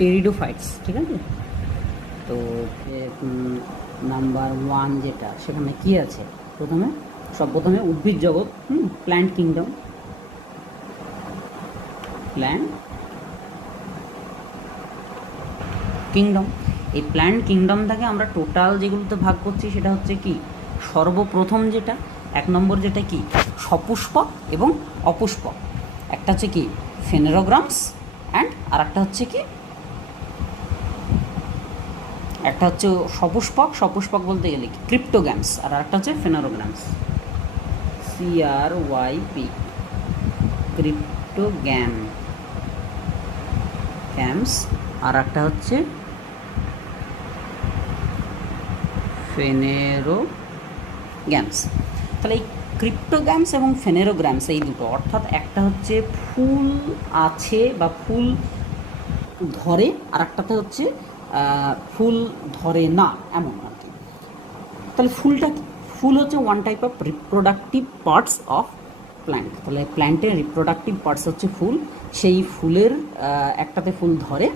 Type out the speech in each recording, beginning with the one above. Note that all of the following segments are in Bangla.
টেরিডোফাইটস, ঠিক আছে। তো নাম্বার 1 যেটা, সেখানে কি আছে প্রথমে উদ্ভিদ জগৎ, প্ল্যান্ট কিংডম, এই প্ল্যান্ট কিংডমটাকে আমরা টোটাল যেগুলোতে ভাগ করছি সেটা হচ্ছে কি, সর্বপ্রথম যেটা 1 নম্বর যেটা কি, সপুষ্পক এবং অপুষ্পক। একটা হচ্ছে কি ফেনেরোগ্রামস অ্যান্ড আর একটা হচ্ছে কি, একটা হচ্ছে সপুষ্পক বলতে গেলে কি ক্রিপ্টোগ্যামস, আর একটা হচ্ছে ফেনেরোগ্রামস, CRYP, ক্রিপ্টোগ্যামস, আর একটা হচ্ছে ফেনেরোগ্যামস। তাহলে এই ক্রিপ্টোগ্যামস এবং ফেনেরোগ্রামস এই দুটো, অর্থাৎ একটা হচ্ছে ফুল আছে বা ফুল ধরে, আর একটাতে হচ্ছে ফুল ধরে না, এমন আর কি। তাহলে ফুল হচ্ছে one type of reproductive parts of plant. তাহলে প্ল্যান্টের রিপ্রোডাক্টিভ পার্টস হচ্ছে ফুল, সেই ফুলের একটাতে ফুল ধরে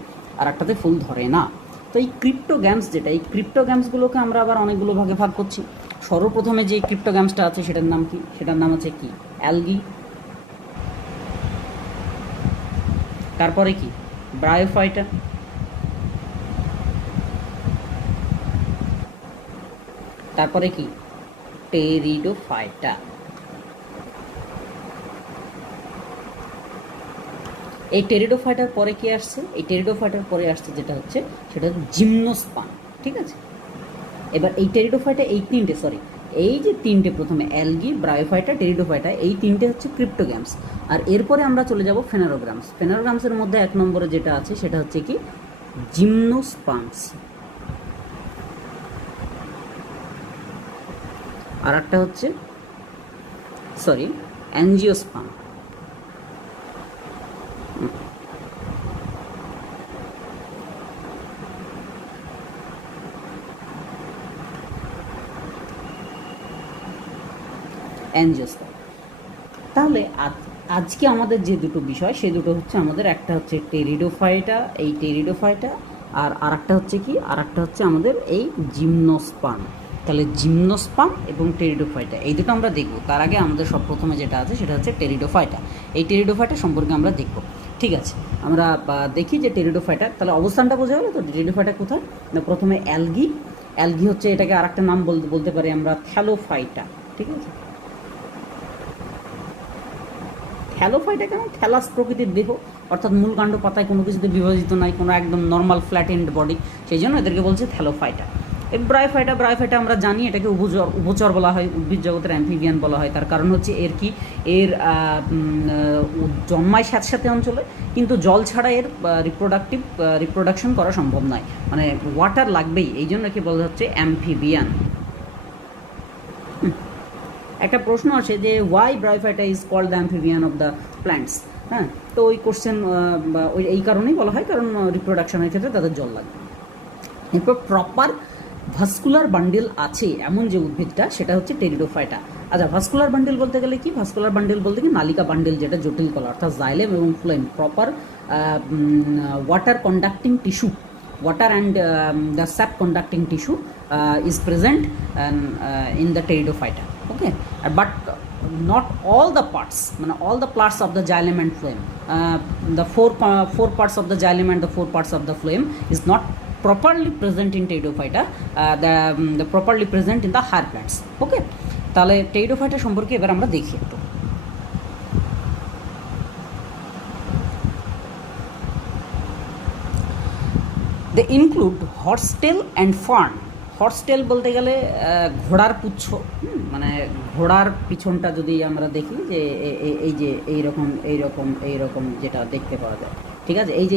আর একটাতে ফুল ধরে না। তো এই ক্রিপ্টোগ্যামস যেটা, এই ক্রিপ্টোগ্যামসগুলোকে আমরা আবার অনেকগুলো ভাগে ভাগ করছি। সর্বপ্রথমে যে ক্রিপ্টোগ্যামসটা আছে সেটার নাম কি, সেটার নাম হচ্ছে কি অ্যালগি। তারপরে কি ব্রায়োফাইটা, তারপরে কি টেরিডোফাইটা। এই টেরিডোফাইটার পরে কি আসছে, এই টেরিডোফাইটার পরে আসছে যেটা হচ্ছে সেটা হচ্ছে জিমনোস্পার্ম, ঠিক আছে। এবার এই টেরিডোফাইটা এই যে তিনটে প্রথমে অ্যালগি, ব্রায়োফাইটা, টেরিডোফাইটা, এই তিনটে হচ্ছে ক্রিপ্টোগ্যামস। আর এরপরে আমরা চলে যাব ফেনেরোগ্রামসের মধ্যে 1 নম্বরে যেটা আছে সেটা হচ্ছে কি জিমনোস্পার্মস, আর একটা হচ্ছে অ্যাঞ্জিওস্পার্ম। তাহলে আজকে আমাদের যে দুটো বিষয়, সেই দুটো হচ্ছে আমাদের, একটা হচ্ছে টেরিডোফাইটা, আর একটা হচ্ছে কি, আর একটা হচ্ছে আমাদের এই জিমনোস্পার্ম। তাহলে জিমনোস্পার্ম এবং টেরিডোফাইটা এই দুটো আমরা দেখব। তার আগে আমাদের সব প্রথমে যেটা আছে সেটা হচ্ছে টেরিডোফাইটা। এই টেরিডোফাইটা সম্পর্কে আমরা দেখব, ঠিক আছে। আমরা দেখি যে টেরিডোফাইটা, তাহলে অবস্থানটা বোঝা গেল তো। টেরিডোফাইটা কোথায় না, প্রথমে অ্যালগি হচ্ছে, এটাকে আর একটা নাম বলতে পারি আমরা থ্যালোফাইটা, ঠিক আছে। থ্যালোফাইটা কেন, থ্যালাস প্রকৃতির দেহ, অর্থাৎ মূল কাণ্ড পাতায় কোনো কিছুতে বিভাজিত নাই, কোনো একদম নর্মাল ফ্ল্যাট এন্ড বডি, সেই জন্য এদেরকে বলছে থ্যালোফাইটা। এই ব্রায়োফাইটা আমরা জানি এটাকে উভচর বলা হয়, উদ্ভিদ জগতের অ্যাম্ফিবিয়ান বলা হয়। তার কারণ হচ্ছে এর জন্মায় স্যাঁতস্যাঁতে অঞ্চলে, কিন্তু জল ছাড়া এর রিপ্রোডাকশন করা সম্ভব নয়, মানে ওয়াটার লাগবেই, এই জন্য একে বলা হচ্ছে অ্যাম্ফিবিয়ান। একটা প্রশ্ন আসে যে why bryophyta is called the amphibian of the plants, হ্যাঁ। তো ওই কোশ্চেন এই কারণেই বলা হয়, কারণ রিপ্রোডাকশনের ক্ষেত্রে তাদের জল লাগবে। এরপর প্রপার ভাস্কুলার বান্ডেল আছে এমন যে উদ্ভিদটা, সেটা হচ্ছে টেরিডোফাইটা। আচ্ছা, ভাস্কুলার বান্ডেল বলতে গেলে কি, ভাস্কুলার বান্ডেল বলতে কি নালিকা বান্ডেল, যেটা জটিল কলা, অর্থাৎ জাইলেম এবং phloem, proper water conducting tissue, water and the sap conducting tissue is present in the pteridophyta, okay. But not all the parts, all the parts of the xylem and phloem, the four parts of the xylem and the 4 parts of the phloem is not properly present in pteridophyta, the properly present in the higher plants, okay. তাহলে pteridophyta সম্পর্কে এবার আমরা দেখি একটু। They include horsetail and fern. Horsetail বলতে গেলে ঘোড়ার পুচ্ছ, মানে ঘোড়ার পিছনটা যদি আমরা দেখি যে এই যে এইরকম যেটা দেখতে পাওয়া যায়, ঠিক আছে। এই যে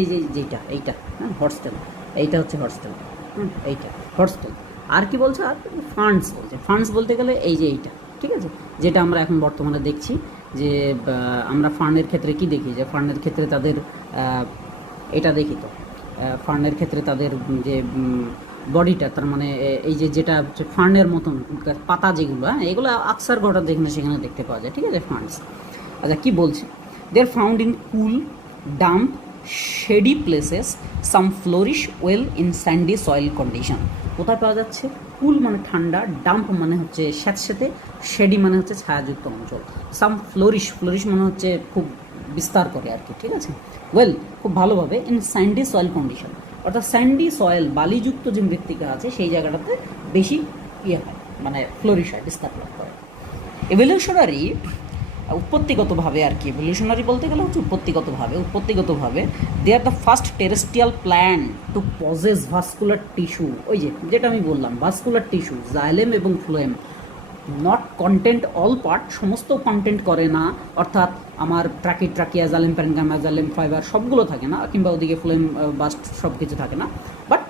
এইটা, হ্যাঁ, হর্সটেল, এইটা হচ্ছে হর্সটেল, এইটা হর্সটেল। আর কি বলছে, আর ফার্নস বলছে। ফার্নস বলতে গেলে এই যে এইটা, ঠিক আছে, যেটা আমরা এখন বর্তমানে দেখছি। যে আমরা ফার্নের ক্ষেত্রে কি দেখি, যে ফার্নের ক্ষেত্রে তাদের এটা দেখি, তো ফার্নের ক্ষেত্রে তাদের যে বডিটা, তার মানে এই যেটা হচ্ছে ফার্নের মতন পাতা যেগুলো, হ্যাঁ, এগুলো আকসার গোটা যেখানে সেখানে দেখতে পাওয়া যায়, ঠিক আছে, ফার্নস। আচ্ছা, কি বলছে, they are found in cool, damp shady places, some flourish well in sandy soil condition. কোথায় পাওয়া যাচ্ছে? কুল মানে ঠান্ডা, ডাম্প মানে হচ্ছে স্যাঁতস্যাঁতে, শেডি মানে হচ্ছে ছায়াযুক্ত অঞ্চল, সাম ফ্লোরিশ, ফ্লোরিশ মানে হচ্ছে খুব বিস্তার করে আর কি, ঠিক আছে। ওয়েল খুব ভালোভাবে, ইন স্যান্ডি সয়েল কন্ডিশন, অর্থাৎ স্যান্ডি সয়েল বালিযুক্ত যে মৃত্তিকা আছে সেই জায়গাটাতে বেশি ইয়ে হয়, মানে ফ্লোরিশ হয়, বিস্তার লাভ করে। এভলিউশনারি উৎপত্তিগতভাবে আর কি, এভলিউশনারি বলতে গেলে হচ্ছে উৎপত্তিগতভাবে they are the first terrestrial plant to possess vascular tissue. ওই যেটা আমি বললাম, ভাস্কুলার টিস্যু, জাইলেম এবং phloem, not content all part, সমস্ত কন্টেন্ট করে না, অর্থাৎ আমার ট্রাকিয়া, জালেম প্যানগামা, জালেম ফাইবার সবগুলো থাকে না, কিংবা ওদিকে ফ্লোয়েম বাস্ট সব কিছু থাকে না, বাট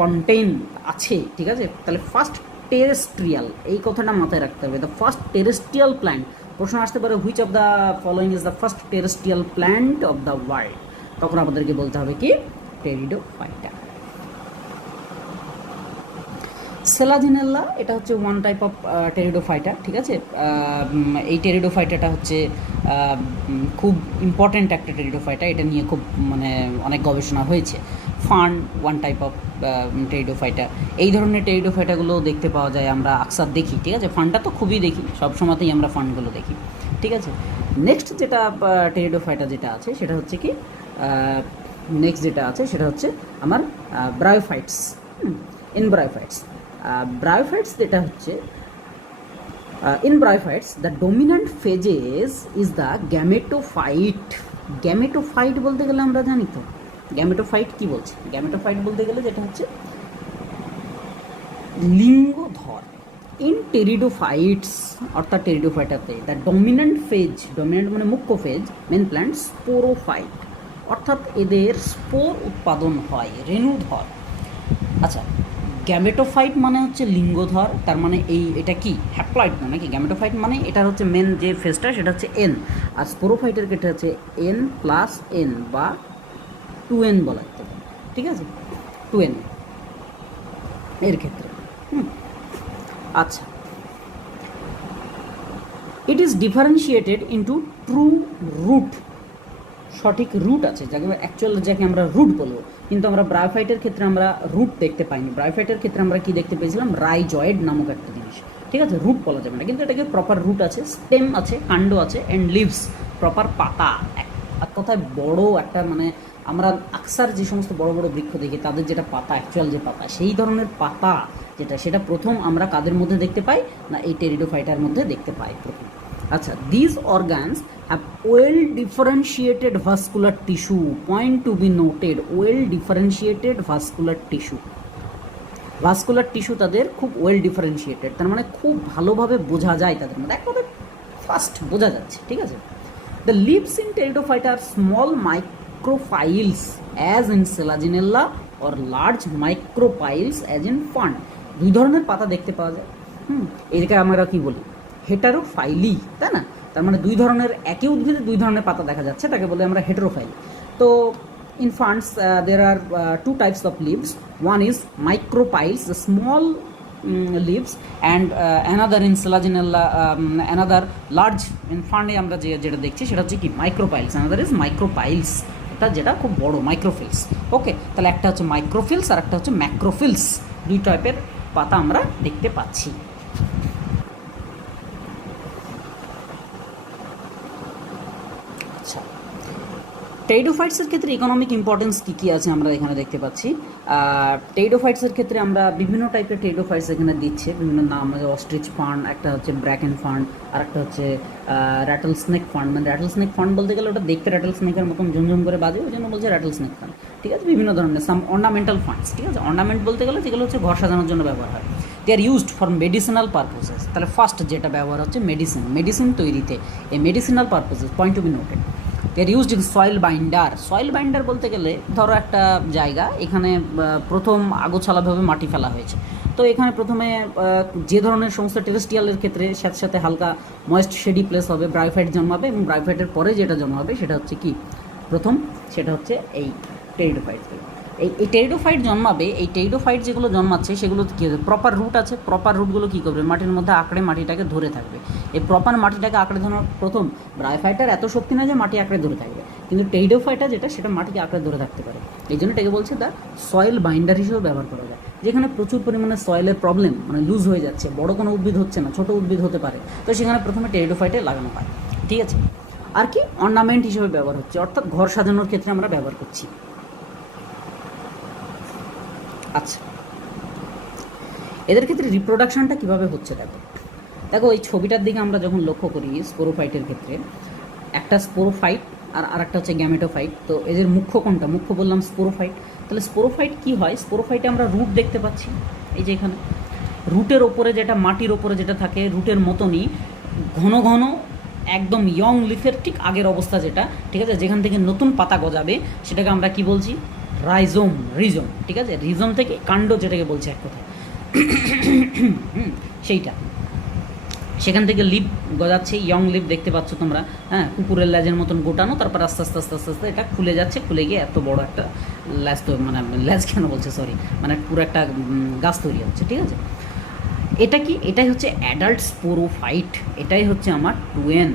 কন্টেন্ট আছে, ঠিক আছে। তাহলে ফার্স্ট টেরেস্ট্রিয়াল, এই কথাটা মাথায় রাখতে হবে, দ্য ফার্স্ট টেরেস্ট্রিয়াল প্ল্যান্ট। প্রশ্ন আসতে পারে which of the following is the first terrestrial plant of the world, তখন আমাদেরকে বলতে হবে কি টেরিডোফাইটা। সেলাজিনেল্লা, এটা হচ্ছে ওয়ান টাইপ অফ টেরিডোফাইটা, ঠিক আছে। এই টেরিডোফাইটাটা হচ্ছে খুব ইম্পর্ট্যান্ট একটা টেরিডোফাইটা, এটা নিয়ে খুব মানে অনেক গবেষণা হয়েছে। Fun one type of pteridophyta, এই ধরনের টেরিডোফাইটাগুলো দেখতে পাওয়া যায়, আমরা আকসার দেখি, ঠিক আছে। ফানটা তো খুবই দেখি, সবসময়তেই আমরা ফানগুলো দেখি, ঠিক আছে। নেক্সট যেটা টেরিডোফাইটা যেটা আছে সেটা হচ্ছে কি, নেক্সট যেটা আছে সেটা হচ্ছে আমার ব্রায়োফাইটস। ইনব্রায়োফাইটস, ব্রায়োফাইটস যেটা হচ্ছে, in bryophytes the dominant phases is the gametophyte. Gametophyte বলতে গেলে আমরা জানি তো গ্যামেটোফাইট কি বলছে, গ্যামেটোফাইট বলতে গেলে যেটা হচ্ছে লিঙ্গধর। ইন টেরিডোফাইটস, অর্থাৎ টেরিডোফাইটাতে দ্য ডমিন্যান্ট ফেজ, ডমিন্যান্ট মানে মুখ্য ফেজ, মেন প্ল্যান্ট স্পোরোফাইট, অর্থাৎ এদের স্পোর উৎপাদন হয়, রেণুধর। আচ্ছা, গ্যামেটোফাইট মানে হচ্ছে লিঙ্গধর, তার মানে এটা কি হ্যাপ্লয়েড না নাকি? গ্যামেটোফাইট মানে এটার হচ্ছে মেন যে ফেজটা সেটা হচ্ছে এন, আর স্পোরোফাইটের ক্ষেত্রে হচ্ছে N+N বা 2N বলা যেতে পারে, ঠিক আছে, 2N এর ক্ষেত্রে। আচ্ছা, it is differentiated into true root, সঠিক রুট আছে, যাকে আমরা রুট বলবো, কিন্তু আমরা ব্রায়োফাইটের ক্ষেত্রে আমরা রুট দেখতে পাইনি। ব্রায়োফাইটের ক্ষেত্রে আমরা কি দেখতে পেয়েছিলাম? রাইজয়েড নামক একটা জিনিস, ঠিক আছে। রুট বলা যাবে না, কিন্তু এটাকে প্রপার রুট আছে, স্টেম আছে, কাণ্ড আছে, অ্যান্ড লিভস, প্রপার পাতা। এক কথায় বড় একটা, মানে আমরা আকসার যে সমস্ত বড় বড় বৃক্ষ দেখি তাদের যেটা পাতা, অ্যাকচুয়াল যে পাতা, সেই ধরনের পাতা যেটা, সেটা প্রথম আমরা কাদের মধ্যে দেখতে পাই না? এই টেরিডোফাইটার মধ্যে দেখতে পাই প্রথম। আচ্ছা, this organs have well differentiated vascular tissue, point to be noted, well differentiated vascular tissue. Vascular tissue তাদের খুব ওয়েল ডিফারেন্সিয়েটেড, তার মানে খুব ভালোভাবে বোঝা যায় তাদের মধ্যে, একভাবে ফাস্ট বোঝা যাচ্ছে, ঠিক আছে। The leaves in pteridophyta are small microphylls as in selaginella or large micropyles as in fern. দুই ধরনের পাতা দেখতে পাওয়া যায়, এটাকে আমরা কি বলি? হেটারোফাইলি, তাই না? তার মানে দুই ধরনের, একই উদ্ভিদে দুই ধরনের পাতা দেখা যাচ্ছে, তাকে বলে আমরা হেটারোফাইলি। তো in ferns there are two types of leaves. One is micropiles, the small leaves, and another in selaginella, another large in fern আমরা যেটা দেখছি সেটা হচ্ছে কি micropiles, another is micropiles, এটা যেটা খুব বড় মাইক্রোফিলস। ওকে, তাহলে একটা হচ্ছে মাইক্রোফিলস আর একটা হচ্ছে ম্যাক্রোফিলস, দুই টাইপের পাতা আমরা দেখতে পাচ্ছি। আচ্ছা, টেরিডোফাইটসের ক্ষেত্রে ইকোনমিক ইম্পর্টেন্স কী কী আছে আমরা এখানে দেখতে পাচ্ছি। টেরিডোফাইটসের ক্ষেত্রে আমরা বিভিন্ন টাইপের টেরিডোফাইটস এখানে দিচ্ছে, বিভিন্ন নাম, অস্ট্রিচ ফার্ন, একটা হচ্ছে ব্র্যাকেন ফার্ন, আর একটা হচ্ছে র্যাটল স্নেক ফার্ন। মানে র্যাটল স্নেক ফার্ন বলতে গেলে ওটা দেখতে র্যাটল স্নেকের মতন ঝুমঝুম করে বাজে, ওই জন্য বলছে র্যাটল স্নেক ফার্ন, ঠিক আছে। বিভিন্ন ধরনের সাম অর্নামেন্টাল ফার্নস, ঠিক আছে। অর্নামেন্ট বলতে গেলে যেগুলো হচ্ছে ঘর সাজানোর জন্য ব্যবহার হয়। They are used for medicinal purposes. তাহলে ফার্স্ট যেটা ব্যবহার হচ্ছে মেডিসিন তৈরিতে, এই medicinal purposes, point to be noted. They are used in soil binder. Soil binder বলতে গেলে ধরো একটা জায়গা, এখানে প্রথম আগোছালাভাবে মাটি ফেলা হয়েছে, তো এখানে প্রথমে যে ধরনের সমস্ত টেরেস্ট্রিয়ালের ক্ষেত্রে সাথে সাথে হালকা ময়েস্ট শেডি প্লেস হবে, ব্রায়োফাইট জন্মাবে, এবং ব্রায়োফাইটের পরে যেটা জন্মাবে সেটা হচ্ছে কি প্রথম, সেটা হচ্ছে এই টেরিডোফাইট। এই টেরিডোফাইট জন্মাবে, এই টেরিডোফাইট যেগুলো জন্মাচ্ছে সেগুলো কী হবে? প্রপার রুট আছে, প্রপার রুটগুলো কী করবে? মাটির মধ্যে আঁকড়ে মাটিটাকে ধরে থাকবে। এই প্রপার মাটিটাকে আঁকড়ে ধরার প্রথম ব্রায়োফাইটার এত শক্তি না যে মাটি আঁকড়ে ধরে থাকবে, কিন্তু টেরিডোফাইটা যেটা সেটা মাটিকে আঁকড়ে ধরে থাকতে পারে, এই জন্য এটাকে বলছে দ্য সয়েল বাইন্ডার হিসেবে ব্যবহার করা যায়। যেখানে প্রচুর পরিমাণে সয়েলের প্রবলেম, মানে লুজ হয়ে যাচ্ছে, বড় কোনো উদ্ভিদ হচ্ছে না, ছোটো উদ্ভিদ হতে পারে, তো সেখানে প্রথমে টেরিডোফাইটে লাগানো হয়। ঠিক আছে, আর কি অর্নামেন্ট হিসেবে ব্যবহার হচ্ছে, অর্থাৎ ঘর সাজানোর ক্ষেত্রে আমরা ব্যবহার করছি। আচ্ছা, এদের ক্ষেত্রে রিপ্রোডাকশনটা কীভাবে হচ্ছে দেখো। দেখো এই ছবিটার দিকে আমরা যখন লক্ষ্য করি স্পোরোফাইটের ক্ষেত্রে, একটা স্পোরোফাইট আর আরেকটা হচ্ছে গ্যামেটোফাইট। তো এদের মুখ্য কোনটা? মুখ্য বললাম স্পোরোফাইট। তাহলে স্পোরোফাইট কী হয়? স্পোরোফাইটে আমরা রুট দেখতে পাচ্ছি, এই যে এখানে রুটের ওপরে যেটা, মাটির ওপরে যেটা থাকে, রুটের মতনই ঘন ঘন একদম ইয়ং লিফের ঠিক আগের অবস্থা যেটা, ঠিক আছে, যেখান থেকে নতুন পাতা গজাবে সেটাকে আমরা কি বলছি? রাইজোম, রিজম। ঠিক আছে, রিজম থেকে কাণ্ড যেটাকে বলছি এক কথায়, সেইটা, সেখান থেকে লিপ গজাচ্ছে, ইয়ং লিপ দেখতে পাচ্ছ তোমরা, হ্যাঁ, কুকুরের ল্যাজের মতন গোটানো, তারপর আস্তে আস্তে আস্তে আস্তে আস্তে এটা খুলে যাচ্ছে, খুলে গিয়ে এত বড় একটা ল্যাজ, তো মানে ল্যাজ কেন বলছে, সরি, মানে পুরো একটা গাছ তৈরি হচ্ছে। ঠিক আছে, এটা কি? এটাই হচ্ছে অ্যাডাল্ট স্পোরোফাইট, এটাই হচ্ছে আমার টুয়েন,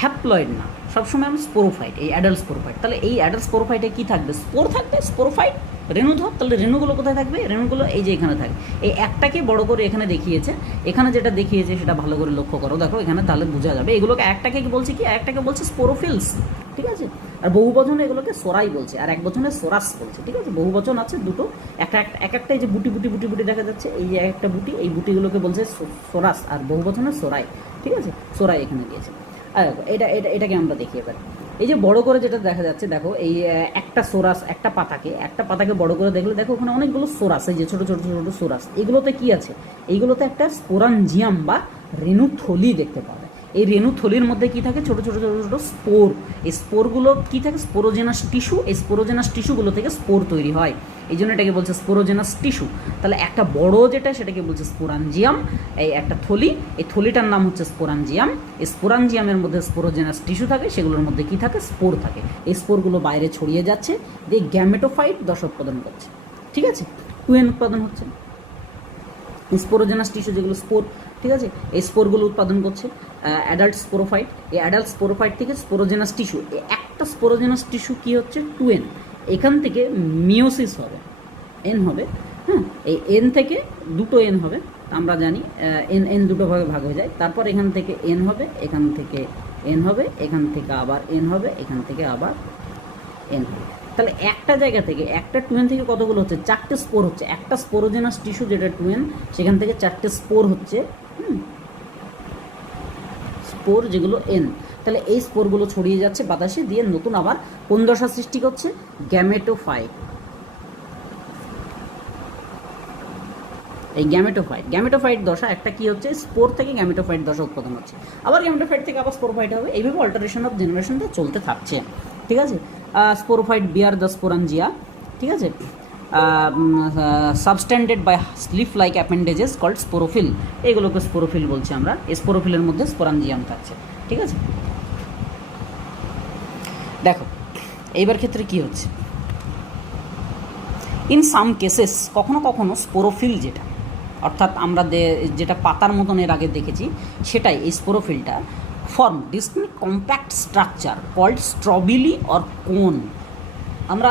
হ্যাপ্লয়েড না, সবসময় আমি স্পোরোফাইট, এই অ্যাডাল্ট স্পোরোফাইট। তাহলে এই অ্যাডাল্ট স্পোরোফাইটে কী থাকবে? স্পোর থাকবে, স্পোরোফাইট রেণুধর। তাহলে রেণুগুলো কোথায় থাকবে? রেণুগুলো এই যে এখানে থাকবে। এই একটাকে বড় করে এখানে দেখিয়েছে, এখানে যেটা দেখিয়েছে সেটা ভালো করে লক্ষ্য করো, দেখো এখানে, তাহলে বোঝা যাবে। এগুলোকে একটাকে কি বলছে? কি একটাকে বলছে স্পোরোফিলস। ঠিক আছে, আর বহু বচনে এগুলোকে সোরাই বলছে, আর এক বচনে সোরাস বলছে। ঠিক আছে, বহু বচন আছে দুটো, একটা এই যে বুটি বুটি বুটি বুটি দেখা যাচ্ছে, এই যে একটা বুটি, এই বুটিগুলোকে বলছে সোরাস, আর বহু বচনে সোরাই। ঠিক আছে, সোরাই এখানে দিয়েছে। আর দেখো এটাকে আমরা দেখি এবার। এই যে বড় করে যেটা দেখা যাচ্ছে, দেখো এই একটা সোরাস, একটা পাতাকে বড় করে দেখলে দেখো ওখানে অনেকগুলো সোরাস, এই যে ছোটো ছোটো ছোটো সোরাস, এগুলোতে কি আছে? এইগুলোতে একটা স্পোরাঞ্জিয়াম বা রেণুথলি দেখতে পাওয়া যায়। এই রেণুথলির মধ্যে কি থাকে? ছোটো ছোটো ছোটো ছোটো স্পোর। এই স্পোরগুলো কি থাকে? Sporogenous tissue. এই স্পোরোজেনাস টিস্যুগুলো থেকে স্পোর তৈরি হয়, এই জন্য এটাকে বলছে স্পোরোজেনাস টিস্যু। তাহলে একটা বড় যেটা, সেটাকে বলছে স্পোরাঞ্জিয়াম। এই একটা থলি, এই থলিটার নাম হচ্ছে স্পোরাঞ্জিয়াম। এই স্পোরাঞ্জিয়ামের মধ্যে স্পোরোজেনাস টিস্যু থাকে, সেগুলোর মধ্যে কি থাকে? স্পোর থাকে। এই স্পোরগুলো বাইরে ছড়িয়ে যাচ্ছে, দিয়ে গ্যামেটোফাইট দশা উৎপাদন করছে। ঠিক আছে, টুয়েন উৎপাদন হচ্ছে। স্পোরোজেনাস টিস্যু যেগুলো স্পোর, ঠিক আছে, এই স্পোরগুলো উৎপাদন করছে অ্যাডাল্ট স্পোরোফাইট। এই অ্যাডাল্ট স্পোরোফাইট থেকে স্পোরোজেনাস টিস্যু, এই একটা স্পোরোজেনাস টিস্যু কী হচ্ছে? টুয়েন। এখান থেকে মিওসিস হবে, এন হবে, হ্যাঁ, এই এন থেকে দুটো এন হবে, আমরা জানি এন দুটো ভাগে ভাগ হয়ে যায়। তারপর এখান থেকে এন হবে, এখান থেকে এন হবে, এখান থেকে আবার এন হবে, এখান থেকে আবার এন হবে। তাহলে একটা জায়গা থেকে, একটা টুয়েন থেকে কতগুলো হচ্ছে? 4টে স্পোর হচ্ছে। একটা স্পোরোজেনাস টিস্যু যেটা টুয়েন, সেখান থেকে 4টে স্পোর হচ্ছে, স্পোর যেগুলো এন। তাহলে এই স্পোরগুলো ছড়িয়ে যাচ্ছে বাতাসে, দিয়ে নতুন আবার কোন দশা সৃষ্টি করছে? গ্যামেটোফাইট। এই গ্যামেটোফাইট দশা একটা কি হচ্ছে? স্পোর থেকে গ্যামেটোফাইট দশা উৎপাদন হচ্ছে, আবার গ্যামেটোফাইট থেকে আবার স্পোরোফাইট হবে, এইভাবে অল্টারেশন অফ জেনারেশনটা চলতে থাকছে। ঠিক আছে, স্পোরোফাইট বিয়ার দ্য স্পোরাঞ্জিয়া। ঠিক আছে, subtended by leaf like appendages called sporophyll. এইগুলোকে স্পোরোফিল বলছি আমরা। এই স্পোরোফিলের মধ্যে স্পোরাঞ্জিয়াম থাকছে। ঠিক আছে, দেখো এইবার ক্ষেত্রে কি হচ্ছে? ইন সাম কেসেস, কখনো কখনো স্পোরোফিল যেটা, অর্থাৎ আমরা যেটা পাতার মতন এর আগে দেখেছি, সেটাই এই স্পোরোফিলটা form distinct compact structure called strobili or cone. আমরা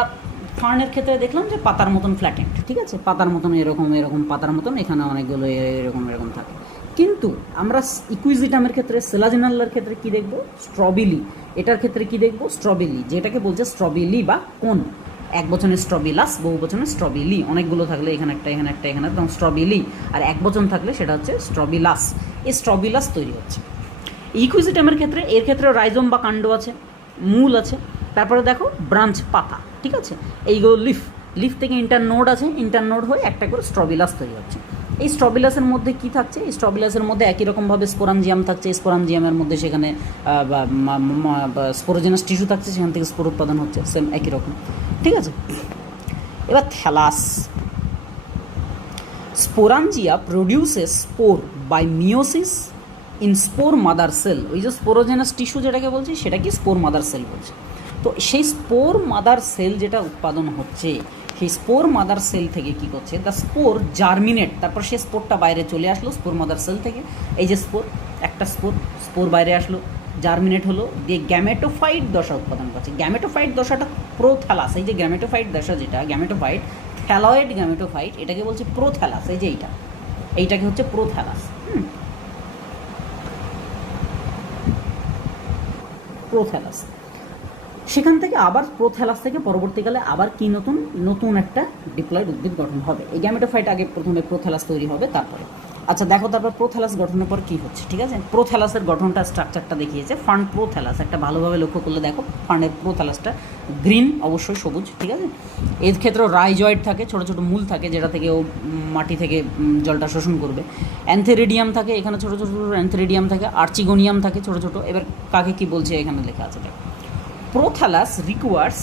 ফার্নের ক্ষেত্রে দেখলাম যে পাতার মতন ফ্ল্যাটেন্ড, ঠিক আছে, পাতার মতন এরকম এরকম পাতার মতন, এখানে অনেকগুলো এরকম এরকম থাকে। কিন্তু আমরা ইকুইজিটামের ক্ষেত্রে, সেলাজিনালের ক্ষেত্রে কি দেখব? স্ট্রবিলি। এটার ক্ষেত্রে কি দেখব? স্ট্রবিলি, যেটাকে বলছে স্ট্রবিলি বা কোন। এক বচনে স্ট্রবিলাস, বহু বচনে স্ট্রবিলি। অনেকগুলো থাকলে এখানে একটা, এখানে একটা, এখানে একটা, স্ট্রবিলি। আর এক বচন থাকলে সেটা হচ্ছে স্ট্রবিলাস। এই স্ট্রবিলাস তৈরি হচ্ছে ইকুইজিটামের ক্ষেত্রে। এর ক্ষেত্রে রাইজোম বা কাণ্ড আছে, মূল আছে, তারপরে দেখো ব্রাঞ্চ, পাতা। ঠিক আছে, এইগুলো লিফ থেকে ইন্টারনোড আছে, ইন্টারনোড হয়ে একটা করে স্ট্রবিলাস তৈরি হচ্ছে। এই স্ট্রবিলাসের মধ্যে কি থাকছে? এই স্ট্রবিলাসের মধ্যে একই রকমভাবে স্পোরাঞ্জিয়াম থাকছে। স্পোরাঞ্জিয়ামের মধ্যে সেখানে স্পোরোজেনাস টিস্যু থাকছে, সেখান থেকে স্পোর উৎপাদন হচ্ছে, সেম একই রকম। ঠিক আছে, এবার thallus. Sporangia produces spore by meiosis in spore mother cell. ওই যে স্পোরোজেনাস টিস্যু যেটাকে বলছি, সেটা কি স্পোর মাদার সেল বলছে। তো সেই স্পোর মাদার সেল যেটা উৎপাদন হচ্ছে, সেই স্পোর মাদার সেল থেকে কি করছে? দ্য স্পোর জার্মিনেট, তারপর সেই স্পোরটা বাইরে চলে আসলো স্পোর মাদার সেল থেকে। এই যে স্পোর, একটা স্পোর বাইরে আসলো, জার্মিনেট হলো, দিয়ে গ্যামেটোফাইট দশা উৎপাদন করছে। গ্যামেটোফাইট দশাটা প্রোথ্যালাস, এই যে গ্যামেটোফাইট দশা যেটা গ্যামেটোফাইট, থ্যালয়েড গ্যামেটোফাইট, এটাকে বলছে প্রোথ্যালাস। এই যে এইটাকে হচ্ছে প্রোথ্যালাস। প্রোথ্যালাস, সেখান থেকে আবার প্রোথ্যালাস থেকে পরবর্তীকালে আবার কি নতুন একটা ডিপ্লয়েড উদ্ভিদ গঠন হবে। এই গ্যামেটোফাইট আগে প্রথমে প্রোথ্যালাস তৈরি হবে, তারপরে আচ্ছা দেখো তারপর প্রোথ্যালাস গঠনের পর কী হচ্ছে, ঠিক আছে। প্রোথ্যালাসের গঠনটা স্ট্রাকচারটা দেখিয়েছে ফান্ড প্রোথ্যালাস, একটা ভালোভাবে লক্ষ্য করলে দেখো ফান্ডের প্রোথ্যালাসটা গ্রিন, অবশ্যই সবুজ, ঠিক আছে। এর ক্ষেত্রেও রাইজয়েড থাকে, ছোটো ছোটো মূল থাকে যেটা থেকে ও মাটি থেকে জলটা শোষণ করবে। অ্যান্থেরিডিয়াম থাকে, এখানে ছোটো ছোটো অ্যান্থেরিডিয়াম থাকে। আর্চিগোনিয়াম থাকে ছোটো ছোটো। এবার কাকে কী বলছে এখানে লেখা আছে দেখো, prothallus requires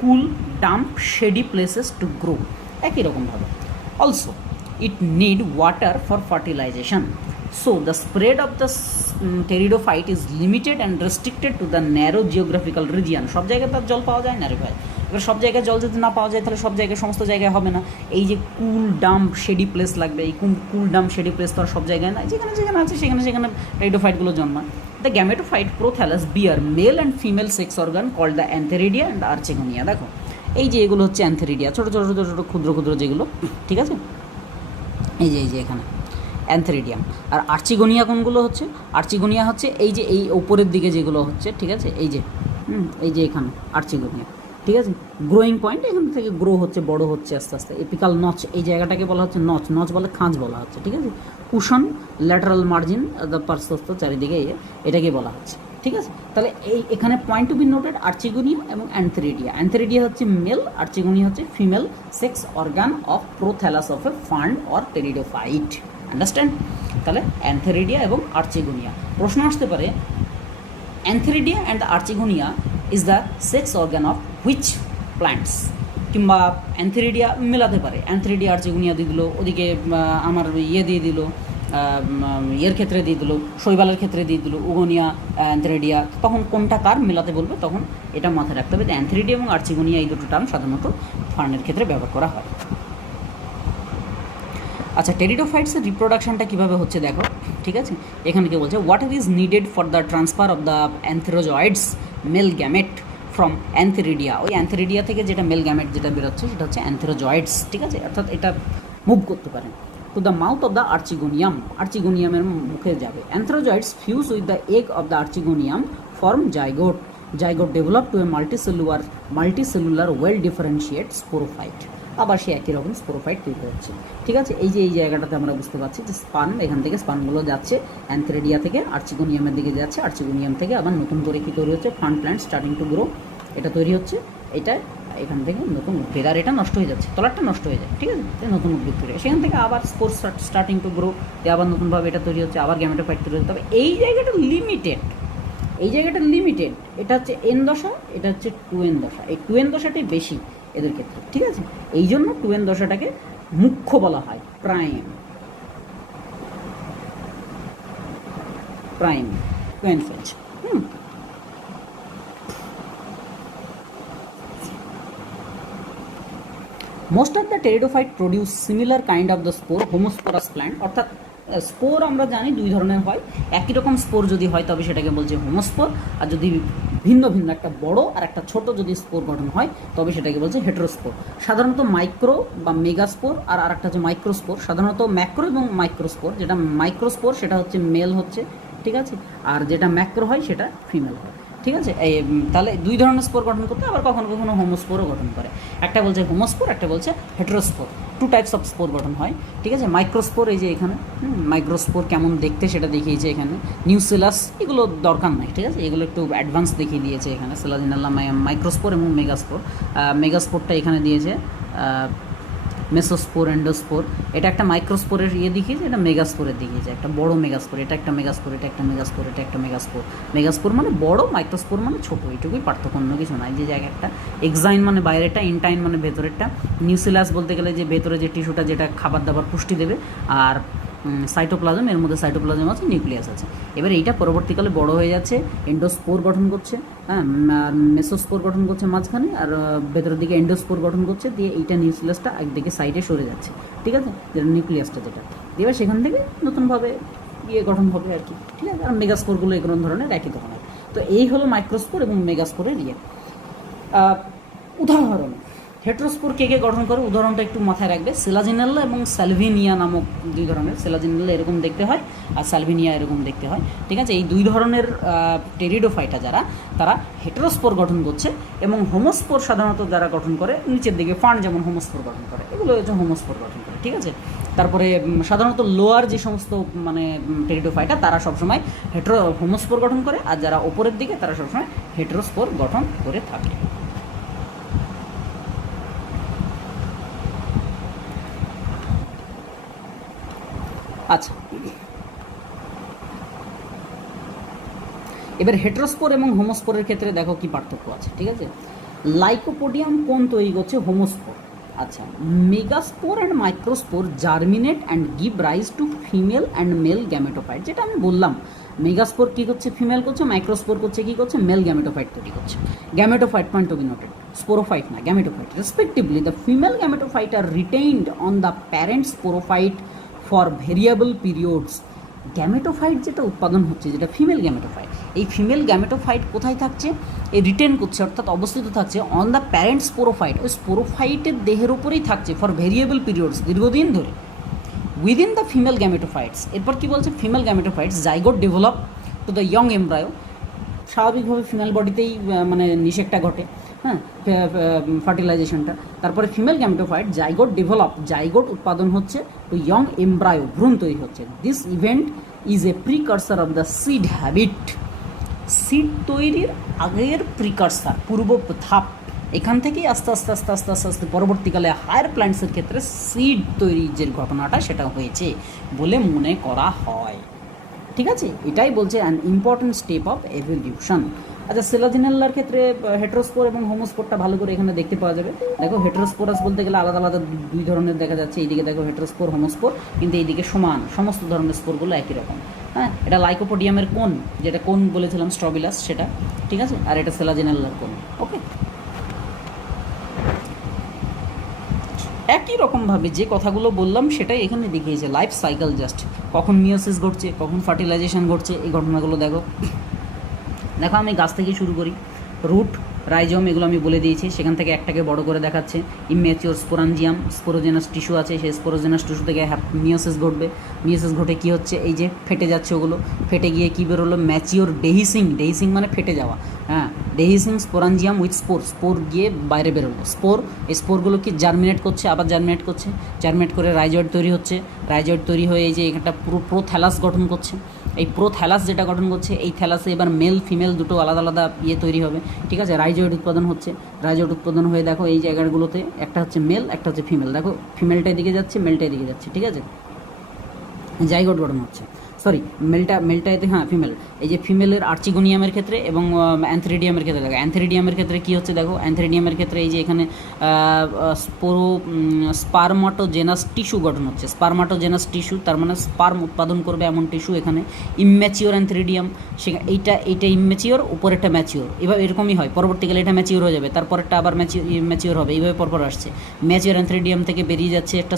cool damp shady places to grow. একই রকমভাবে also it need water for fertilization, so the spread of the pteridophyte is limited and restricted to the narrow geographical region. সব জায়গায় তার জল পাওয়া যায় না রে ভাই। এবার সব জায়গায় জল যদি না পাওয়া যায় তাহলে সব জায়গায় সমস্ত জায়গায় হবে না। এই যে কুল ডাম্প শেডি প্লেস লাগবে, এই কুল ডাম্প শেডি প্লেস তো আর সব জায়গায় না, যেখানে যেখানে আছে সেখানে টেরিডোফাইটগুলো জন্মায়। The gametophyte prothallus bear male and female sex organ called the antheridia and archegonia. দেখো এই যে এগুলো হচ্ছে অ্যান্থেরিডিয়া, ছোটো ছোটো ছোটো ছোটো ক্ষুদ্র ক্ষুদ্র যেগুলো, ঠিক আছে। এই যে এখানে অ্যান্থেরিডিয়াম। আর আর্চিগোনিয়া কোনগুলো হচ্ছে, আর্চিগোনিয়া হচ্ছে এই যে এই ওপরের দিকে যেগুলো হচ্ছে, ঠিক আছে। এই যে এখানে আর্চিগোনিয়া, ঠিক আছে। গ্রোয়িং পয়েন্ট, এখান থেকে গ্রো হচ্ছে, বড় হচ্ছে আস্তে আস্তে। এপিকাল নচ, এই জায়গাটাকে বলা হচ্ছে নচ বলে খাঁজ বলা হচ্ছে, ঠিক আছে। কুশন ল্যাটারাল মার্জিন দ্য পার্শ্বস্থ চারিদিকে এটাকে বলা হচ্ছে, ঠিক আছে। তাহলে এখানে point to be noted archegonia এবং অ্যান্থেরিডিয়া। অ্যান্থেরিডিয়া হচ্ছে মেল, আর্চিগোনিয়া হচ্ছে female sex organ of prothallus of a ফান্ড অর টেরিডোফাইট। আন্ডারস্ট্যান্ড? তাহলে অ্যান্থেরিডিয়া এবং আর্চিগোনিয়া। প্রশ্ন আসতে পারে antheridia and the archegonia is the sex organ of which plants, কিংবা অ্যান্থেরিডিয়া মেলাতে পারে, অ্যান্থেরিডিয়া আর্চিগোনিয়া দিয়ে দিল, ওদিকে আমার দিয়ে দিল, এর ক্ষেত্রে দিয়ে দিল, শৈবালের ক্ষেত্রে দিয়ে দিল উগোনিয়া অ্যান্থেরিডিয়া। তখন কোনটা কার মেলাতে বলবে, তখন এটা মাথায় রাখতে হবে যে অ্যান্থেরিডিয়া এবং আর্চিগোনিয়া এই দুটো টার্ম সাধারণত ফার্নের ক্ষেত্রে ব্যবহার করা হয়। আচ্ছা, টেরিডোফাইটসের রিপ্রোডাকশনটা কীভাবে হচ্ছে দেখো, ঠিক আছে। এখানে কি বলছে, water is needed for the transfer of the antherozoids male gamete from antheridia. ওই অ্যান্থেরিডিয়া থেকে যেটা মেল গ্যামেট যেটা বেরোচ্ছে সেটা হচ্ছে অ্যান্থেরোজয়েডস, ঠিক আছে। অর্থাৎ এটা মুভ করতে পারে to the mouth of the archegonium, আর্চিগোনিয়ামের মুখে যাবে। Antherozoids fuse with the egg of the archegonium form zygote develop to a multicellular well differentiated sporophyte. আবার সে একই রকম স্পোরোফাইট তৈরি হচ্ছে, ঠিক আছে। এই যে এই জায়গাটাতে আমরা বুঝতে পারছি যে এখান থেকে স্পানগুলো যাচ্ছে অ্যান্থেরিডিয়া থেকে আর্চিগোনিয়ামের দিকে যাচ্ছে, আর্চিগোনিয়াম থেকে আবার নতুন করে কি তৈরি হচ্ছে, fund plant starting to grow, এটা তৈরি হচ্ছে। এটা এখান থেকে নতুন উদ্ভিদ, আর এটা নষ্ট হয়ে যাচ্ছে, তলারটা নষ্ট হয়ে যায়, ঠিক আছে। নতুন উদ্ভিদ তৈরি হয়, সেখান থেকে আবার স্পোর স্টার্টিং টু গ্রো, আবার নতুনভাবে এটা তৈরি হচ্ছে, আবার গ্যামেটোফাইট তৈরি হচ্ছে। তবে এই জায়গাটা লিমিটেড, এটা হচ্ছে এন দশা, এটা হচ্ছে 2n দশা। এই 2n দশাটাই বেশি এদের ক্ষেত্রে, ঠিক আছে। এই জন্য 2n দশাটাকে মুখ্য বলা হয়, prime 2n phase. Most of the pteridophyte produce similar kind of the spore, homosporous plant. অর্থাৎ স্পোর আমরা জানি দুই ধরনের হয়, একই রকম স্পোর যদি হয় তবে সেটাকে বলছে হোমোস্পোর, আর যদি ভিন্ন ভিন্ন একটা বড় আর একটা ছোট যদি স্পোর গঠন হয় তবে সেটাকে বলছে হেটেরোস্পোর। সাধারণত মাইক্রো বা মেগাস্পোর আর একটা হচ্ছে মাইক্রোস্পোর। সাধারণত ম্যাক্রো এবং মাইক্রোস্পোর, যেটা মাইক্রোস্পোর সেটা হচ্ছে মেল হচ্ছে, ঠিক আছে, আর যেটা ম্যাক্রো হয় সেটা ফিমেল হয়, ঠিক আছে। এই তাহলে দুই ধরনের স্পোর গঠন করতে, আবার কখনো কখনো হোমোস্পোরও গঠন করে। একটা বলছে হোমোস্পোর, একটা বলছে হেটেরোস্পোর। 2 টাইপস অফ স্পোর গঠন হয়, ঠিক আছে। মাইক্রোস্পোর এই যে এখানে, মাইক্রোস্পোর কেমন দেখতে সেটা দেখিয়েছে এখানে। নিউসেলাস এগুলো দরকার নাই, ঠিক আছে, এগুলো একটু অ্যাডভান্স দেখিয়ে দিয়েছে এখানে। সেলাজিনাল্লা মাইক্রোস্পোর এবং মেগাস্পোরটা এখানে দিয়েছে, মেসোস্পোর, এন্ডোস্পোর। এটা একটা মাইক্রোস্পোরের দেখিয়েছে, এটা মেগাস্পোরের দেখিয়েছে, একটা বড় মেগাস্পোর, এটা একটা মেগাস্পোর, এটা একটা মেগাস্পোর, এটা একটা মেগাস্পোর। মেগাস্পোর মানে বড়, মাইক্রোস্পোর মানে ছোটো, এইটুকুই পার্থক্য, অন্য কিছু নাই। যে জায়গায় একটা এক্সাইন মানে বাইরেটা, ইনটাইন মানে ভেতরেরটা। নিউসিলাস বলতে গেলে যে ভেতরে যে টিস্যুটা যেটা খাবার দাবার পুষ্টি দেবে, আর সাইটোপ্লাজম, এর মধ্যে সাইটোপ্লাজম আছে, নিউক্লিয়াস আছে। এবার এইটা পরবর্তীকালে বড় হয়ে যাচ্ছে, এন্ডোস্পোর গঠন করছে, হ্যাঁ, মেসোস্পোর গঠন করছে মাঝখানে, আর ভেতরের দিকে এন্ডোস্পোর গঠন করছে, দিয়ে এইটা নিউক্লিয়াসটা একদিকে সাইডে সরে যাচ্ছে, ঠিক আছে, যেটা নিউক্লিয়াসটা যেটা। এবার সেখান থেকে নতুনভাবে গঠন হবে আর কি, ঠিক আছে। আর মেগাস্পোরগুলো এরকম ধরনের একই ধরনের। তো এই হলো মাইক্রোস্পোর এবং মেগাস্পোরের ইয়ে। উদাহরণ, হেটেরোস্পোর কে কে গঠন করে উদাহরণটা একটু মাথায় রাখবে। সেলাজিনেল্লা এবং সালভিনিয়া নামক দুই ধরনের, সেলাজিনেল্লা এরকম দেখতে হয় আর সালভিনিয়া এরকম দেখতে হয়, ঠিক আছে। এই দুই ধরনের টেরিডোফাইটা যারা, তারা হেটেরোস্পোর গঠন করছে, এবং হোমোস্পোর সাধারণত যারা গঠন করে নিচের দিকে ফান্ড যেমন হোমোস্পোর গঠন করে, এগুলো হচ্ছে হোমোস্পোর গঠন করে, ঠিক আছে। তারপরে সাধারণত লোয়ার যে সমস্ত মানে টেরিডোফাইটা তারা সবসময় হোমোস্পোর গঠন করে, আর যারা ওপরের দিকে তারা সবসময় হেটেরোস্পোর গঠন করে থাকে। আচ্ছা, এবার হেটেরোস্পোর এবং হোমোস্পোরের ক্ষেত্রে দেখো কি পার্থক্য আছে, ঠিক আছে। লাইকোপোডিয়াম কোন তৈরি করছে? হোমোস্পোর। আচ্ছা, megaspore and microspore germinate and give rise to female and male gametophyte, যেটা আমি বললাম। মেগাস্পোর কী করছে? ফিমেল করছে। মাইক্রোস্পোর করছে কী করছে? মেল গ্যামেটোফাইট তৈরি করছে। Gametophyte point to be noted, sporophyte না, gametophyte. Respectively the female gametophyte are retained on the parent sporophyte for variable periods. Gametophyte যেটা উৎপাদন হচ্ছে, যেটা ফিমেল গ্যামেটোফাইট, এই ফিমেল গ্যামেটোফাইট কোথায় থাকছে? এই রিটেন করছে, অর্থাৎ অবস্থিত থাকছে অন দ্য প্যারেন্ট স্পোরোফাইট, ওই স্পোরোফাইটের দেহের উপরেই থাকছে ফর ভেরিয়েবল পিরিয়ডস, দীর্ঘদিন ধরে, উইদিন দ্য ফিমেল গ্যামেটোফাইটস। এরপর কী বলছে? Female gametophytes zygote develop to the young embryo. স্বাভাবিকভাবে ফিমেল বডিতেই মানে নিষেকটা ঘটে, হ্যাঁ, ফার্টিলাইজেশনটা। তারপরে female gametophyte zygote develop, zygote উৎপাদন হচ্ছে, তো ইয়ং এমব্রায়ো, ভ্রূণ তৈরি হচ্ছে। This event is a precursor of the seed habit. Seed তৈরির আগের প্রিকার্সার, পূর্ব ধাপ, এখান থেকেই আস্তে আস্তে আস্তে আস্তে আস্তে আস্তে পরবর্তীকালে হায়ার প্ল্যান্টসের ক্ষেত্রে সিড তৈরির যে ঘটনাটা সেটা হয়েছে বলে মনে করা হয়, ঠিক আছে। এটাই বলছে an important step of evolution. আচ্ছা, সেলাজিনেল্লার ক্ষেত্রে হেটেরোস্পোর এবং হোমোস্পোরটা ভালো করে এখানে দেখতে পাওয়া যাবে। দেখো, হেটেরোস্পোরাস বলতে গেলে আলাদা আলাদা দুই ধরনের দেখা যাচ্ছে। এইদিকে দেখো হেটেরোস্পোর, হোমোস্পোর, কিন্তু এইদিকে সমান, সমস্ত ধরনের স্পোরগুলো একই রকম, হ্যাঁ। এটা লাইকোপোডিয়ামের কোন, যেটা কোন বলেছিলাম স্ট্রবিলাস, সেটা, ঠিক আছে। আর এটা সেলাজিনেল্লার কোন, ওকে। একই রকমভাবে যে কথাগুলো বললাম সেটাই এখানে দেখিয়েছে, লাইফ সাইকেল জাস্ট, কখন মিওসিস ঘটছে, কখন ফার্টিলাইজেশন ঘটছে, এই ঘটনাগুলো দেখো। দেখো, আমি গাছ থেকে শুরু করি। রুট, রাইজম, এগুলো আমি বলে দিয়েছি। সেখান থেকে একটাকে বড় করে দেখাচ্ছে। ইম্যাচিওর স্পোরাঞ্জিয়াম, স্পোরোজেনাস টিস্যু আছে, সেই স্পোরোজেনাস টিস্যু থেকে মিওসিস ঘটবে। মিওসিস ঘটে কী হচ্ছে? এই যে ফেটে যাচ্ছে, ওগুলো ফেটে গিয়ে কী বেরোলো? ম্যাচিওর ডেহিসিং, ডেহিসিং মানে ফেটে যাওয়া, হ্যাঁ। ডেহিসিং স্পোরাঞ্জিয়াম উইথ স্পোর, স্পোর গিয়ে বাইরে বেরোলো। স্পোর, এই স্পোরগুলো কি জার্মিনেট করছে, আবার জার্মিনেট করছে, জার্মিনেট করে রাইজয়েড তৈরি হচ্ছে। রাইজয়েড তৈরি হয়ে এই যে এখানটা পুরো প্রোথ্যালাস গঠন করছে। এই প্রোথ্যালাস যেটা গঠন করছে, এই থ্যালাসে এবার মেল ফিমেল দুটো আলাদা আলাদা ইয়ে তৈরি হবে, ঠিক আছে। রাইজয়েড উৎপাদন হচ্ছে। রাইজয়েড উৎপাদন হয়ে দেখো এই জায়গাগুলোতে একটা হচ্ছে মেল, একটা হচ্ছে ফিমেল। দেখো, ফিমেলটা এদিকে যাচ্ছে, মেলটা এদিকে যাচ্ছে, ঠিক আছে। জাইগোট গঠন হচ্ছে, সরি, মেলটা এতে, হ্যাঁ, ফিমেল। এই যে ফিমেলের আর্চিগোনিয়ামের ক্ষেত্রে এবং অ্যান্থেরিডিয়ামের ক্ষেত্রে দেখো, অ্যান্থেরিডিয়ামের ক্ষেত্রে কী হচ্ছে? দেখো, অ্যান্থেরিডিয়ামের ক্ষেত্রে এই যে এখানে স্পার্মাটোজেনাস টিস্যু গঠন হচ্ছে। স্পার্মাটোজেনাস টিস্যু, তার মানে স্পার্ম উৎপাদন করবে এমন টিস্যু এখানে। ইম্যাচিওর অ্যান্থেরিডিয়াম, এইটা ইম্যাচিওর, উপরেরটা ম্যাচিওর, এভাবে এরকমই হয়। পরবর্তীকালে এটা ম্যাচিওর হয়ে যাবে, তারপরেরটা আবার ম্যাচিওর হবে, এইভাবে পরপর আসছে। ম্যাচিওর অ্যান্থেরিডিয়াম থেকে বেরিয়ে যাচ্ছে একটা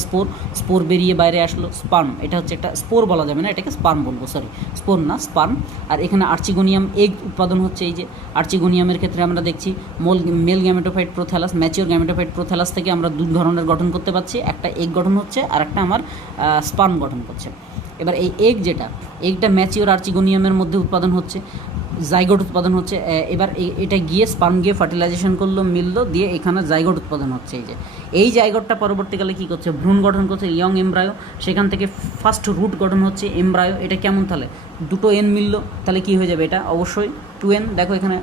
স্পোর বেরিয়ে বাইরে আসলো, স্পার্ম। এটা হচ্ছে একটা স্পোর বলা যাবে না, এটাকে স্পার্ম বলবো, সরি, স্পোর না, স্পার্ম। আর এখানে আর্চিগোনিয়াম এগ উৎপাদন হচ্ছে। এই যে আর্চিগোনিয়ামের ক্ষেত্রে আমরা দেখছি male gametophyte prothallus, mature gametophyte prothallus থেকে আমরা দু ধরনের গঠন করতে পারছি, একটা এগ গঠন হচ্ছে আর একটা আমার স্পার্ম গঠন করছে। এবার এই এগটা ম্যাচিওর আর্চিগোনিয়ামের মধ্যে উৎপাদন হচ্ছে, জাইগোট উৎপাদন হচ্ছে। এবার এটা গিয়ে স্পার্ম গিয়ে ফার্টিলাইজেশন করলো, মিললো, দিয়ে এখানে জাইগোট উৎপাদন হচ্ছে। এই জাইগোটটা পরবর্তীকালে কী করছে? ভ্রূণ গঠন করছে, ইয়ং এমব্রায়ো। সেখান থেকে ফার্স্ট রুট গঠন হচ্ছে, এমব্রায়ো। এটা কেমন? তাহলে দুটো এন মিললো, তাহলে কী হয়ে যাবে? এটা অবশ্যই 2n। দেখো এখানে,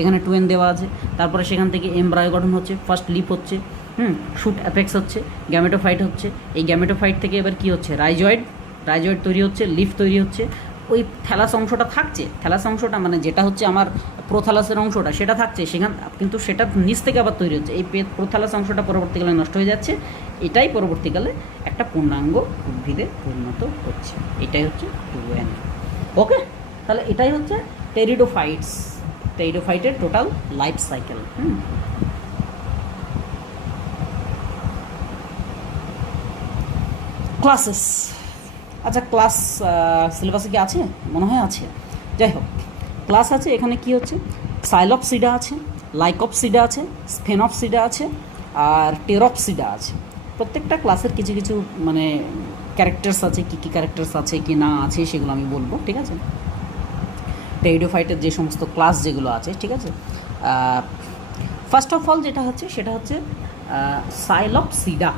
এখানে 2n দেওয়া আছে। তারপরে সেখান থেকে এমব্রায়ো গঠন হচ্ছে, ফার্স্ট লিপ হচ্ছে, শুট অ্যাপেক্স হচ্ছে, গ্যামেটোফাইট হচ্ছে। এই গ্যামেটোফাইট থেকে এবার কী হচ্ছে? রাইজয়েড তৈরি হচ্ছে, লিফ তৈরি হচ্ছে। ওই থ্যালাস অংশটা থাকছে, থ্যালাস অংশটা মানে যেটা হচ্ছে আমার প্রোথ্যালাসের অংশটা, সেটা থাকছে কিন্তু সেটা নিচ থেকে আবার তৈরি হচ্ছে। এই প্রোথ্যালাস অংশটা পরবর্তীকালে নষ্ট হয়ে যাচ্ছে, এটাই পরবর্তীকালে একটা পূর্ণাঙ্গ উদ্ভিদে পরিণত হচ্ছে। এটাই হচ্ছে 2n, ওকে। তাহলে এটাই হচ্ছে টেরিডোফাইটের টোটাল লাইফ সাইকেল। ক্লাসেস, আচ্ছা, ক্লাস সিলেবাসে কি আছে? মনে হয় আছে। যাই হোক, ক্লাস আছে এখানে কি হচ্ছে, সাইলপসিডা আছে, লাইকপসিডা আছে, স্ফেনপসিডা আছে, আর টেরপসিডা আছে। প্রত্যেকটা ক্লাসের কিছু কিছু মানে ক্যারেক্টার্স আছে, কী কী ক্যারেক্টার্স আছে কি না আছে সেগুলো আমি বলবো, ঠিক আছে। টেরিডোফাইটের যে সমস্ত ক্লাস যেগুলো আছে, ঠিক আছে। ফার্স্ট অফ অল যেটা হচ্ছে সেটা হচ্ছে সাইলপসিডা।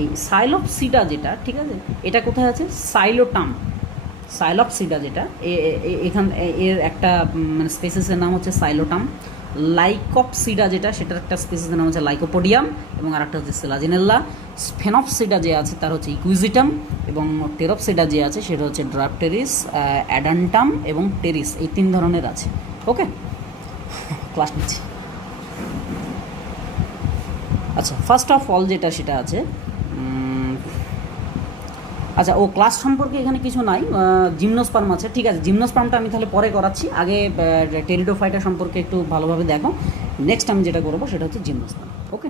এই সাইলপসিডা যেটা, ঠিক আছে, এটা কোথায় আছে, সাইলোটাম। সাইলপসিডা যেটা এখান এর একটা মানে স্পেসিসের নাম হচ্ছে সাইলোটাম। লাইকপসিডা যেটা, সেটার একটা স্পেসিসের নাম হচ্ছে লাইকোপোডিয়াম, এবং আরেকটা হচ্ছে সেলাজিনেল্লা। স্ফেনপসিডা যে আছে তার হচ্ছে ইকুইজিটাম, এবং টেরপসিডা যে আছে সেটা হচ্ছে ড্রাপটেরিস, অ্যাডান্টাম এবং টেরিস। এই 3 ধরনের আছে। ওকে, ক্লাস নিচ্ছি। আচ্ছা, ফার্স্ট অফ অল যেটা সেটা আছে, আচ্ছা ও ক্লাস সম্পর্কে এখানে কিছু নাই, জিমনোস্পার্ম আছে, ঠিক আছে। জিমনোস্পার্মটা আমি তাহলে পরে করাচ্ছি, আগে টেরিডোফাইটা সম্পর্কে একটু ভালোভাবে দেখো। নেক্সট আমি যেটা করবো সেটা হচ্ছে জিমনোস্পার্ম। ওকে,